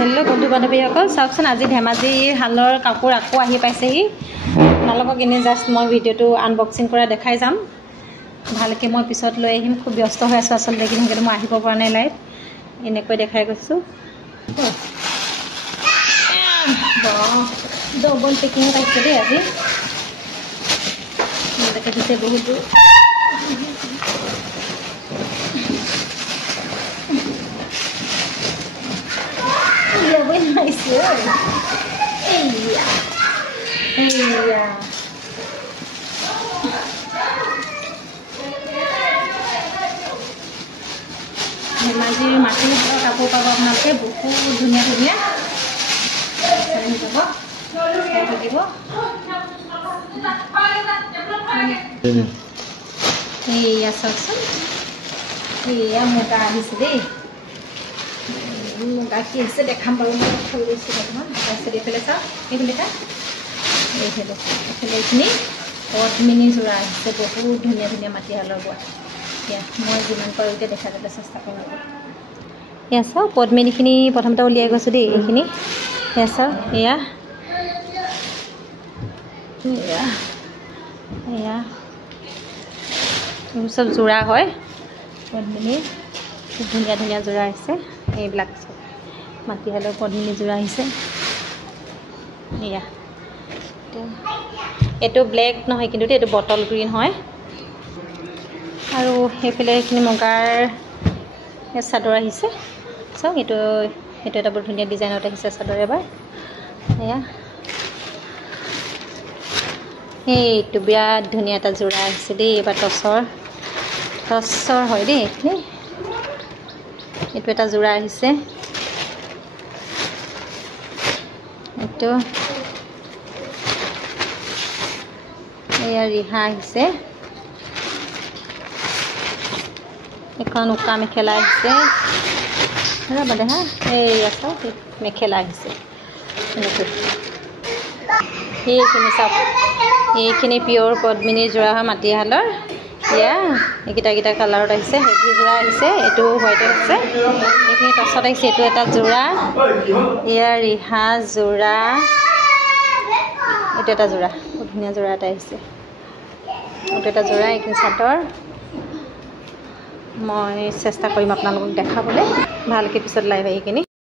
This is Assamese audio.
হেল্ল' বন্ধু বান্ধৱীসকল, চাওকচোন আজি ধেমাজিৰ শালৰ কাপোৰ আকৌ আহি পাইছেহি। আপোনালোকক এনেই জাষ্ট মই ভিডিঅ'টো আনবক্সিং কৰা দেখাই যাম। ভালকৈ মই পিছত লৈ আহিম, খুব ব্যস্ত হৈ আছোঁ আচলতে, কিন্তু মই আহিব পৰা নাই লাইভ, এনেকৈ দেখাই গৈছোঁ। ডবল পেকিঙত আহিছে দেই আজি, তাকে দিছে বহুতো। ধেমাজিৰ মাটিৰ হাতৰ কাপোৰ পাব আপোনালোকে, বহুত ধুনীয়া ধুনীয়া থাকিব। এয়া চাওকচোন, এয়া মুগা আহিছে দেই। মুগা কি আহিছে দেখাম বাৰু, মই থৈ গৈছোঁ বৰ্তমান। তাৰপিছত এইফালে চাওক, এইফালে এইফালে এইখিনি পদ্মিনী যোৰা আহিছে, বহুত ধুনীয়া ধুনীয়া মাটিশালৰ বোৱা। এতিয়া মই যিমান পাৰোঁ এতিয়া দেখাই দিবলৈ চেষ্টা কৰোঁ। এয়া চাওক, পদ্মিনীখিনি প্ৰথমতে উলিয়াই গৈছোঁ দেই। এইখিনি এয়া চাওক, এয়া এয়া এয়া এইবোৰ চব যোৰা হয় পদ্মিনীৰ, খুব ধুনীয়া ধুনীয়া যোৰা আহিছে। এইবিলাক চব মাটিশালৰ পদ্মিনী যোৰা আহিছে। এয়া এইটো ব্লেক নহয় কিন্তু এইটো বটল গ্ৰীণ হয়। আৰু সেইফালে এইখিনি মুগাৰ চাদৰ আহিছে চাওক, এইটো এটা বৰ ধুনীয়া ডিজাইনত আহিছে চাদৰ। এবাৰ এয়া এইটো বিৰাট ধুনীয়া এটা যোৰা আহিছে দেই। এইবাৰ টচৰ হয় দেই। এইটো এটা যোৰা আহিছে। এইটো এয়া ৰিহা আহিছে। এখন উকা মেখেলা আহিছে। ৰ'বা হা, এইয়া চাওক, মেখেলা আহিছে এনেকৈ। এইখিনি চাওক, এইখিনি পিয়'ৰ পদ্মিনীৰ যোৰা হয় মাটিশালৰ। এয়া এইকেইটা কালাৰত আহিছে। হেভি যোৰা আহিছে, এইটো হোৱাইটত আছে। এইখিনি টচত আহিছে। এইটো এটা যোৰা, এয়া ৰিহা যোৰা। এইটো এটা যোৰা, খুব ধুনীয়া যোৰা এটা আহিছে। এইটো এটা যোৰা, এইখিনি চাদৰ। মই চেষ্টা কৰিম আপোনালোকক দেখাবলৈ ভালকৈ পিছত লাইভ এইখিনি।